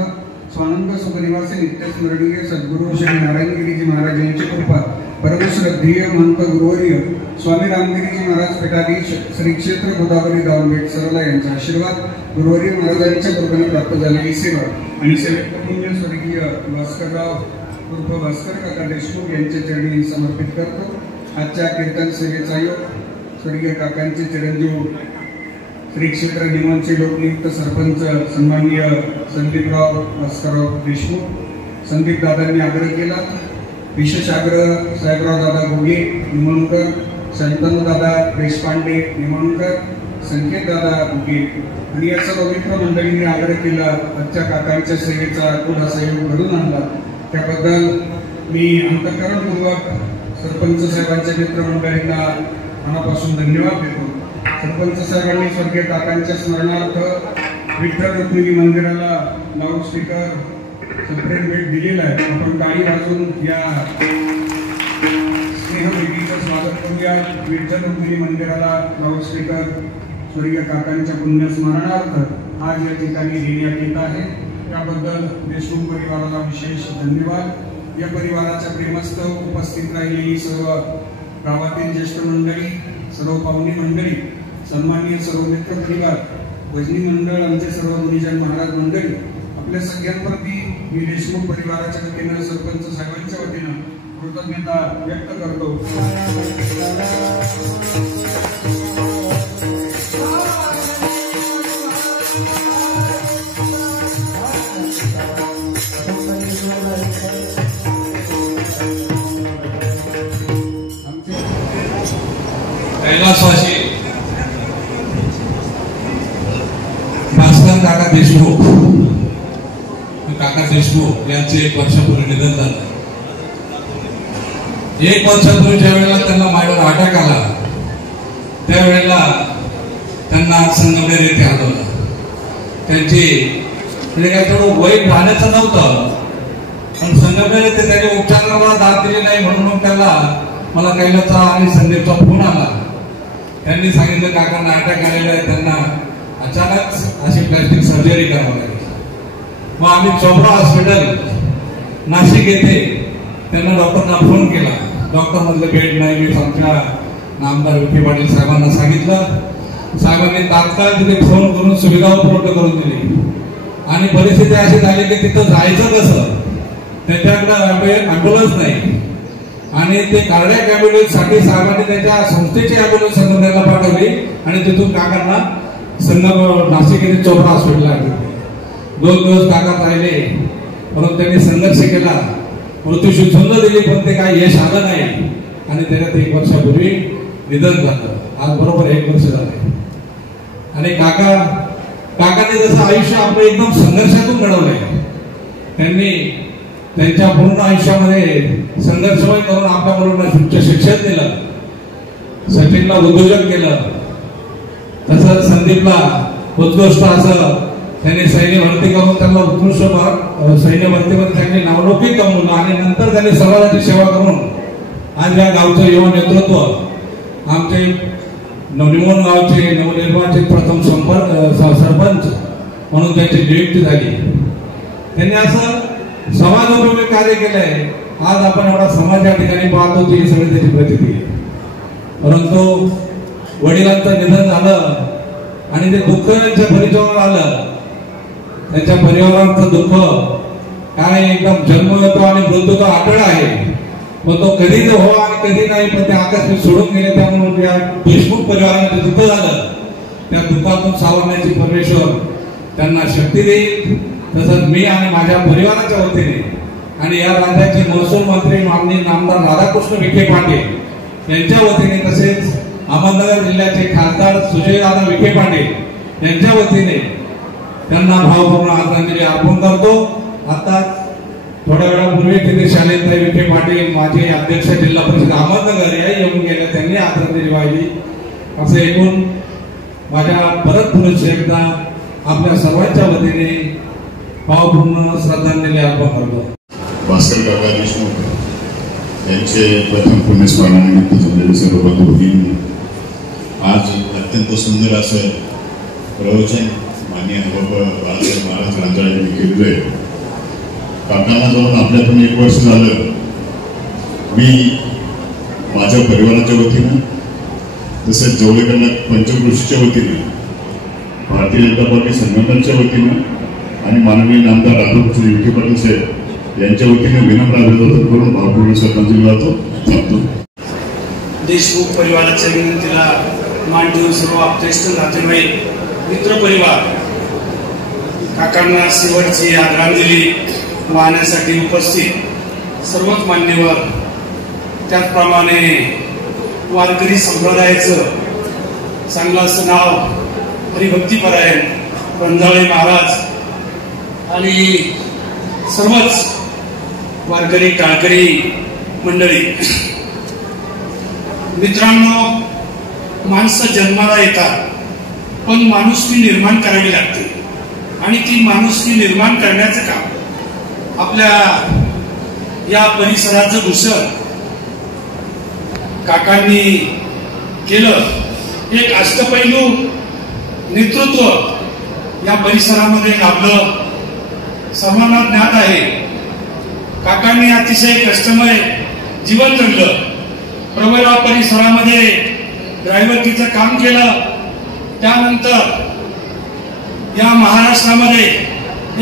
आशीर्वाद स्वानंद सुखनिवासी नित्य स्मरणीय सद्गुरु श्री नारायणगिरीजी महाराज यांची कृपा परमश्रद्धेय महंत गुरुवर्य स्वामी रामगिरीजी महाराज पीठाधीश श्री क्षेत्र गोदावरी दावणगेट सरला यांचा आशीर्वाद गुरुवर्य महाराजांच्या कृपेने प्राप्त झालेली सेवा आणि सेवेत पुण्य स्वर्गीय भास्करराव उर्फ भास्कर काका देशमुख यांच्या चरणी समर्पित करतो। आजच्या कीर्तन सेवेचा योग स्वर्गीय काकांचे चिरंजीव श्री क्षेत्र निमोणचे लोकनियुक्त सरपंच सन्माननीय संदीपराव भास्करराव देशमुख संदीप दादांनी आग्रह केला। विशेष आग्रह साहेबराव दादा घोगे निमोणकर, शंतनू दादा देशपांडे निमोणकर, संकेत दादा घोगे आणि या सर्व मित्र मंडळींनी आग्रह केला। आजच्या काकांच्या सेवेचा पुढा सहयोग घडून आणला त्याबद्दल मी अंतःकरणपूर्वक सरपंच साहेबांच्या मित्रमंडळींना मनापासून धन्यवाद देतो। सरपंच साहेबांनी स्वर्गीय काकांच्या स्मरणार्थ विठ्ठल रुक्मिणी मंदिराला लाऊडस्पीकर सप्रेम भेट दिलेला आहे। आपण टाळी वाजवून या स्नेहभेटीचं स्वागत करूया। विठ्ठल रुक्मिणी मंदिराला लाऊडस्पीकर स्वर्गीय काकांच्या पुण्यस्मरणार्थ आज या ठिकाणी देण्यात येत आहे त्याबद्दल देशमुख परिवाराला विशेष धन्यवाद। या परिवाराच्या प्रेमस्थ उपस्थित राहिलेली सर्व गावातील ज्येष्ठ मंडळी, सर्व पाहुणे मंडळी, सन्माननीय सर्व मित्र परिवार, भजनी मंडळ, आमचे सर्व गुरुजन महाराज मंडळी, आपल्या सगळ्यांप्रती मी देशमुख परिवाराच्या वतीनं सरपंच साहेबांच्या वतीनं कृतज्ञता व्यक्त करतो। कैलासवासी भास्कर काका देशमुख यांचे 1 वर्षापूर्वी निधन झालं। 1 वर्षापूर्वी ज्या वेळेला त्यांना माझ्यावर अटॅक आला त्यावेळेला त्यांना संगमनेर येथे हलवलं। त्यांची काय थोडं वय राहण्याचं नव्हतं पण संगमनेर येथे त्यांनी उपचाराला दाद दिली नाही म्हणून त्याला मला कैलासचा आणि संदीपचा फोन आला। त्यांनी सांगितलं काकांना अटॅक आलेला आहे, त्यांना अचानक अशी प्लास्टिक सर्जरी करावी लागली। मग आम्ही चोपडा हॉस्पिटल नाशिक येथे त्यांना डॉक्टरना फोन केला। डॉक्टर म्हटलं बेड नाही। मी आमच्या नामदार विखे पाटील साहेबांना सांगितलं। साहेबांनी तात्काळ तिथे फोन करून सुविधा उपलब्ध करून दिली आणि परिस्थिती अशी झाली की तिथं जायचं कसं, त्यांच्याकडे ॲम्ब्युलन्स नाही आणि ते कार्डियक ॲम्ब्युलन्स साठी साहेबांनी त्यांच्या संस्थेची ॲम्ब्युलन्स संगमनेरला पाठवली आणि तिथून काकांना नाशिक येथे चोपडा हॉस्पिटलला घेतले। 2 दिवस काका राहिले परंतु त्यांनी संघर्ष केला, मृत्यूशी झुंज दिली पण ते काही यश आलं नाही आणि त्याच्यात 1 वर्षापूर्वी निधन झालं। आज बरोबर 1 वर्ष झाले आणि काकांनी जसं आयुष्य आपलं एकदम संघर्षातून घडवलंय। त्यांनी त्यांच्या पूर्ण आयुष्यामध्ये संघर्षमय करून आपल्या मुलांना उच्च शिक्षण दिलं, सचिनला उद्योजक केलं, तसंच संदीपला उत्कृष्ट असं त्यांनी सैन्य भरती करून त्यांना उत्कृष्ट सैन्य भरतीमध्ये त्यांनी नावलौकिक कमवलं आणि नंतर त्यांनी समाजाची सेवा करून आज या गावचं युवा नेतृत्व आमचे निमोण गावचे नवनिर्वाचित प्रथम सरपंच म्हणून त्यांची नियुक्ती झाली। त्यांनी असं समाजोपयोगी कार्य केलंय। आज आपण एवढा समाज या ठिकाणी पाहतो ती सगळी त्याची प्रचिती आहे। परंतु वडिलांचं निधन झालं आणि ते दुःख त्यांच्या परिचयावर आलं। त्यांच्या परिवाराचं दुःख काय एकदम जन्म येतो आणि मृत्यूचा आठवडा आहे पण तो कधी हो आणि कधी नाही पण ते आकस्मिक सोडून गेले। त्यामुळे या देशमुख परिवाराने दुःख झालं त्या दुःखातून सावरण्याची परमेश्वर त्यांना शक्ती देईल। तसंच मी आणि माझ्या परिवाराच्या वतीने आणि या राज्याचे महसूल मंत्री माननीय नामदार राधाकृष्ण विखे पाटील यांच्या वतीने तसेच अहमदनगर जिल्ह्याचे खासदार सुजयदादा विखे पाटील यांच्या वतीने त्यांना भावपूर्ण आदरांजली अर्पण करतो। आता थोड्या वेळापूर्वी तिथे शालेय विखे पाटील माझे अध्यक्ष जिल्हा परिषद अहमदनगर या येऊन गेले, त्यांनी आदरांजली वाहिली। असं एकूण माझ्या परत पुन्हा एकदा आपल्या सर्वांच्या वतीने भावपूर्ण श्रद्धांजली अर्पण करतो। भास्कर काका देशमुख यांचे प्रथम पुण्यस्मरणानिमित्त झालेले सर्व बंधू भगिनी आज अत्यंत सुंदर असं प्रवचन माननीय बाळासाहेब महाराज रांजळे यांनी केलेलं आहे. काकांना जाऊन आपल्याकडून 1 वर्ष झालं. मी माझ्या परिवाराच्या वतीनं तसेच जवळकडला पंचकृषीच्या वतीने भारतीय जनता पार्टी संघटनेच्या वतीनं आणि माननीय आमदार राधाकृष्ण विखे पाटील साहेब यांच्या वतीने विनम्र अभिवादन करून भावपूर्ण श्रद्धांजली वाहतो. देशमुख परिवाराच्या विनंतीला मान देऊन सर्व आपत्रेष्ठ नातेवाईक मित्रपरिवार काकांना शेवटची आदरांजली वाहण्यासाठी उपस्थित सर्वच मान्यवर, त्याचप्रमाणे वारकरी संप्रदायाचं चांगलं असं नाव हरिभक्तीपरायण रांजळे महाराज आणि सर्वच वारकरी टाळकरी मंडळी. मित्रांनो, माणसं जन्माला येतात पण माणुसकी निर्माण करावी लागते आणि ती माणुसकी निर्माण करण्याचं काम आपल्या या परिसराचं भूषण काकांनी केलं. एक अष्टपैलू नेतृत्व या परिसरामध्ये लाभलं सर्वांना ज्ञात आहे. काकांनी अतिशय कष्टमय जीवन जगलं. प्रवरा परिसरामध्ये ड्रायव्हरकीचं काम केलं. त्यानंतर या महाराष्ट्रामध्ये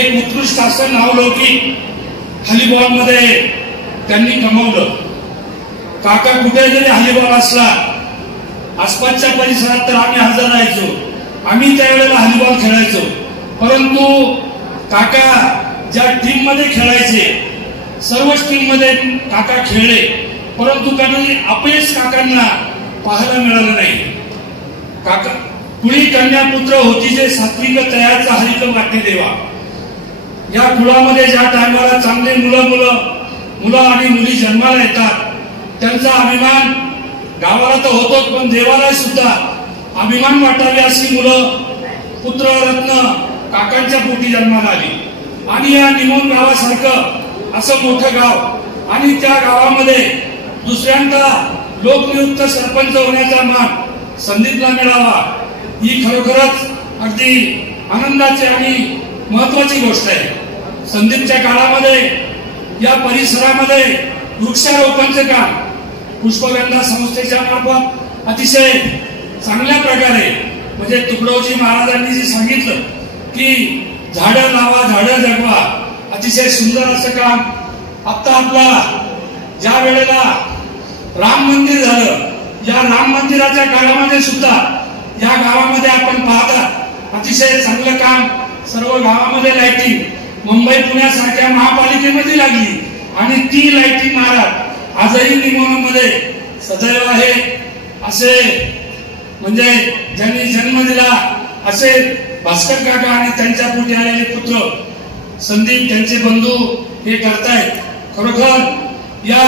एक उत्कृष्ट असं नावलौकिक हॉलीबॉलमध्ये त्यांनी कमवलं. काका कुठे जरी हॉलीबॉल असला आसपासच्या परिसरात तर आम्ही हजर राहायचो. आम्ही त्यावेळेला हॉलीबॉल खेळायचो. परंतु काका ज्या टीम मध्ये खेळायचे सर्वच टीम मध्ये काका खेळले, परंतु कधी अपयश काकांना पाहायला मिळालं नाही. काका कुळी कन्या पुत्र होती जे सात्विक तयाचा हरिक वाटे देवा. या कुळामध्ये ज्या टायमाला चांगले मुलं आणि मुली जन्माला येतात त्यांचा अभिमान गावाला तर होतोच, पण देवाला सुद्धा अभिमान वाटावे अशी मुलं पुत्ररत्न काकांच्या पोटी जन्माला आली. आणि या निमोन गावासारखं असं मोठं गाव आणि त्या गावामध्ये दुसऱ्यांदा लोकनियुक्त सरपंच होण्याचा मान संदीपला मिळावा ही खरोखरच अगदी आनंदाची आणि महत्वाची गोष्ट आहे. संदीपच्या काळामध्ये या परिसरामध्ये वृक्षारोपणचे काम पुष्पगंधा संस्थेच्या मार्फत अतिशय चांगल्या प्रकारे, म्हणजे तुकडोजी महाराजांनी जे सांगितलं की झाडं लावा झाडं जगवा, अतिशय सुंदर असं काम. आता आपला ज्या वेळेला राम मंदिर झालं, या राम मंदिराच्या काळामध्ये सुद्धा या गावामध्ये आपण पाहता अतिशय चांगलं काम. सर्व गावामध्ये लाईटिंग मुंबई पुण्यासारख्या महापालिकेमध्ये लागली आणि ती लाईटिंग महाराज आजही निमोनमध्ये सदैव आहे. असे म्हणजे ज्यांनी जन्म दिला असे भास्कर काका आणि त्यांच्या पोटी आलेले पुत्र संदीप त्यांचे बंधू हे करतायत. खरोखर या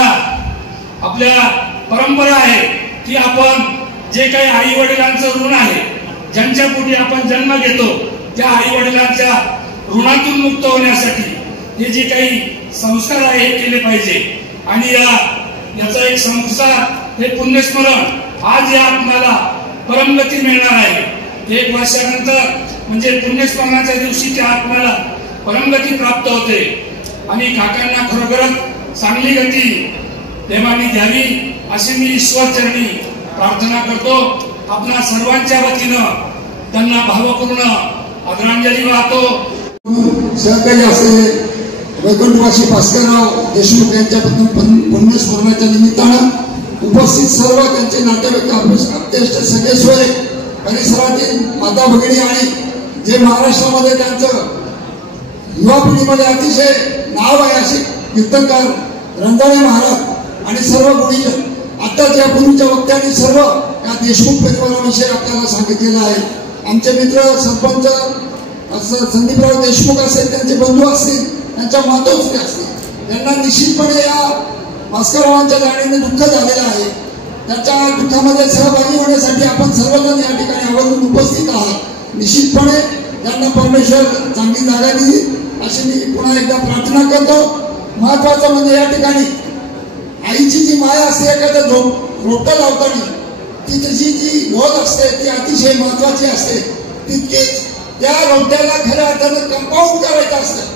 आपल्या परंपरा आहे की आपण जे काही आई वडिलांचं ऋण आहे, ज्यांच्या पोटी आपण जन्म घेतो त्या आई वडिलांच्या ऋणातून मुक्त होण्यासाठी हे जे काही संस्कार आहे हे केले पाहिजे. आणि याचा एक संस्कार हे पुण्यस्मरण आज या आत्म्याला परमगती मिळणार आहे. 1 वर्षानंतर म्हणजे पुण्यस्मरणाच्या दिवशी त्या आत्म्याला परमगती प्राप्त होते. आणि काकांना खरोखरच चांगली गती देवानी द्यावी अशी मी ईश्वर चरणी प्रार्थना करतो. आपल्या सर्वांच्या वतीनं त्यांना भावपूर्ण आदरांजली वाहतो. सहकारी असलेले वैकुंठवासी भास्करराव देशमुख यांच्याबद्दल पुण्यस्मरणाच्या निमित्तानं उपस्थित सर्व त्यांचे नातेवाईक अध्यक्ष सगळे सोय परिसरातील माता भगिनी आणि जे महाराष्ट्रामध्ये त्यांचं युवा पिढीमध्ये अतिशय नाव आहे असे कीर्तनकार रांजळे महाराज आणि सर्व गुणीजन. आताच या पूर्वीच्या वक्त्यांनी सर्व या देशमुख परिवाराविषयी आपल्याला सांगितलेलं आहे. आमचे मित्र सरपंच संदीपराव देशमुख असेल, त्यांचे बंधू असतील, त्यांच्या मातोश्री असतील, त्यांना निश्चितपणे या भास्कररावांच्या जाणीने दुःख झालेलं आहे. त्याच्या दुःखामध्ये सहभागी होण्यासाठी आपण सर्वजण या ठिकाणी आवर्जून उपस्थित आहात. निश्चितपणे त्यांना परमेश्वर चांगली जागा दिली अशी मी पुन्हा एकदा प्रार्थना करतो. महत्वाचं म्हणजे या ठिकाणी आईची जी माया असते एखादं रोपटं लावताना ती त्याची जी ओढ असते ती अतिशय महत्वाची असते. तितकीच त्या रोट्याला खऱ्या अर्थानं कंपाऊंड करायचं असतं.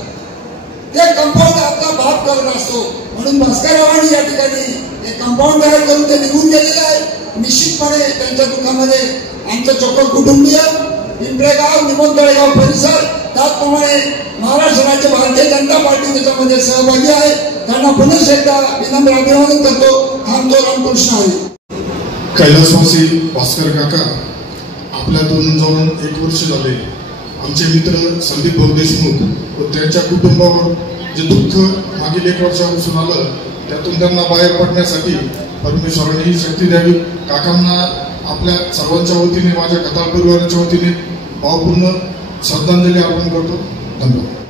ते कंपाऊंड आपला बाप करत असतो. म्हणून भास्कररावांनी या ठिकाणी हे कंपाऊंड तयार करून ते निघून गेलेलं आहे. निश्चितपणे त्यांच्या दुःखामध्ये आमचं चोखड कुटुंबीय, पिंपळेगाव, निमोणतळेगाव परिसर, त्याचप्रमाणे महाराष्ट्र राज्य भारतीय जनता पार्टी त्याच्यामध्ये सहभागी आहे. त्यांना पुन्हा एकदा विनम्र अभिवादन करतो. थांबतो. रामकृष्ण हरी. कैलासवासी भास्कर काका आपल्यातून जाऊन 1 वर्ष झाले. आमचे मित्र संदीप भाऊ देशमुख व त्यांच्या कुटुंबावर जे दुःख मागील 1 वर्षापासून आलं, त्यातून त्यांना बाहेर पडण्यासाठी परमेश्वरांनी शक्ती द्यावी. काकांना आपल्या सर्वांच्या वतीने, माझ्या कथा परिवाराच्या वतीने भावपूर्ण श्रद्धांजली अर्पण करतो. धन्यवाद.